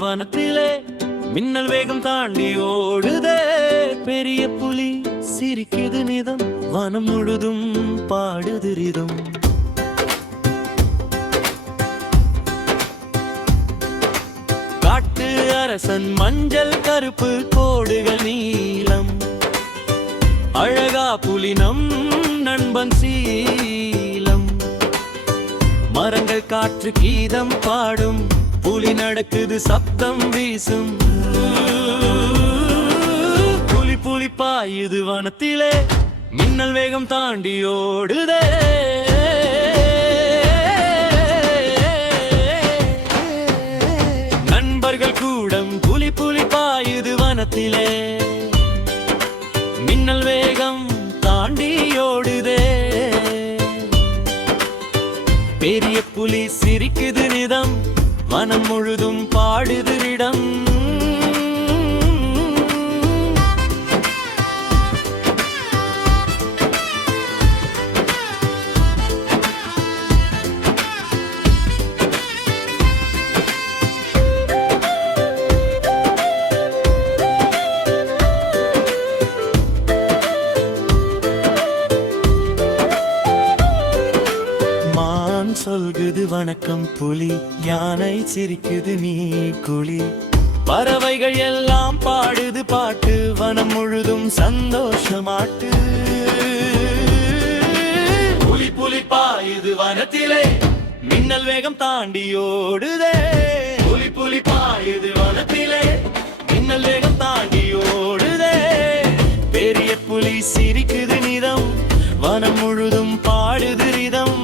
வனத்திலே மின்னல் வேகம் தாண்டி ஓடுதே. பெரிய புலி சிரிக்குது நிதம், வனம் முழுதும் பாடுது ரிதம். காட்டு அரசன் மஞ்சள் கருப்பு கோடுகள் நீலம், அழகா புலினம் நண்பன் சீலம். மரங்கள் காற்று கீதம் பாடும், புலி நடக்குது சப்தம் வீசும். புலி புலி பாயுது வனத்திலே, மின்னல் வேகம் தாண்டி ஓடுதே. நண்பர்கள் கூடம் புலி புலி பாயுது வனத்திலே, மின்னல் வேகம் தாண்டி ஓடுதே. பெரிய புலி சிரிக்குது நிதம், வனம் முழுதும் பாடுது ரிடம். சொல்குது வணக்கம் புலி, யானை சிரிக்குது நீ குழி. பறவைகள் எல்லாம் பாடுது பாட்டு, வனம் முழுதும் சந்தோஷமாட்டு. புலி புலி பாயுது வனத்திலே, மின்னல் வேகம் தாண்டி ஓடுதே. புலி புலி பாயுது வனத்திலே, மின்னல் வேகம் தாண்டி ஓடுதே. பெரிய புலி சிரிக்குது நிதம், வனம் முழுதும் பாடுது ரிதம்.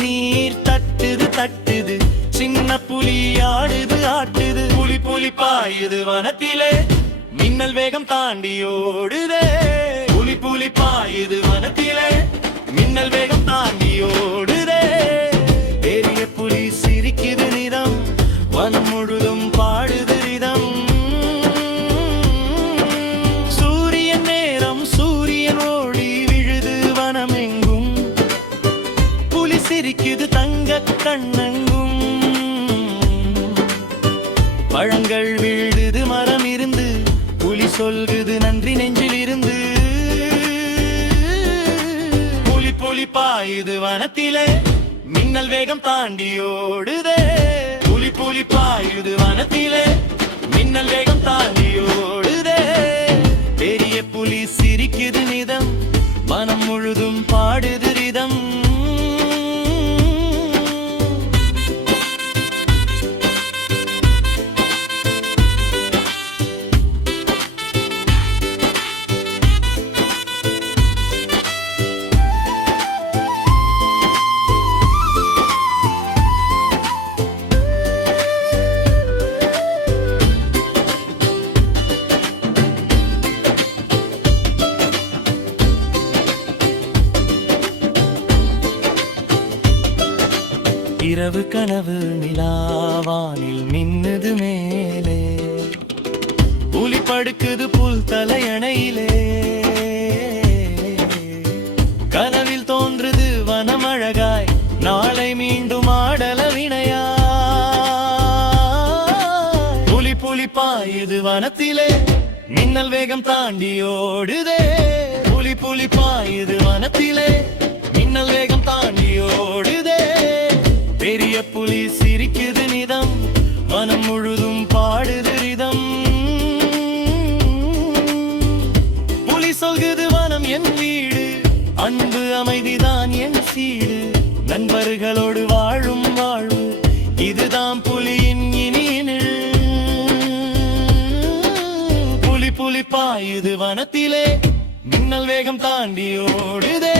நீர் தட்டுது தட்டுது, சின்ன புலி ஆடுது ஆட்டுது. புலி புலி பாயுது வனத்திலே, மின்னல் வேகம் தாண்டி ஓடுதே. புலி புலி பாயுது வனத்திலே, மின்னல் வேகம் தாண்டி ஓடுதே. பெரிய புலி சிரிக்குது நிதம், வனம் முழுதும் பாடுது ரிதம். சூரியன் நேரம் சூரியன் ஓடி விழுது வனம் எங்கும், சிரிக்குது தங்க கண்ணங்கும். பழங்கள் வீழுது மரம் இருந்து, புலி சொல்குது நன்றி நெஞ்சில் இருந்து. புலி புலி பாயுது வனத்திலே, மின்னல் வேகம் தாண்டி ஓடுதே. புலி புலி பாயுது வனத்திலே, மின்னல் வேகம் தாண்டி ஓடுதே. பெரிய புலி சிரிக்குது நிதம், வனம் முழுதும் பாடுது ரிதம். இரவு கனவு நிலாவானில் மின்னுது மேலே, புலி படுக்குது புல் தலையணையிலே. கனவில் தோன்றுது வனம் அழகாய், நாளை மீண்டும் ஆடல வினையா. புலி புலி பாயுது வனத்திலே, மின்னல் வேகம் தாண்டி ஓடுதே. புலி புலி பாயுது வனத்திலே, மின்னல் வேகம் தாண்டி ஓடுதே. பெரிய புலி சிரிக்குது நிதம், வனம் முழுதும் பாடுது ரிதம். புலி சொல்குது வனம் என் வீடு, அன்பு அமைதிதான் என் சீடு. நண்பர்களோடு வாழும் வாழ்வு, இதுதான் புலியின் இனியினில். புலி புலி பாயுது வனத்திலே, மின்னல் வேகம் தாண்டி ஓடுதே.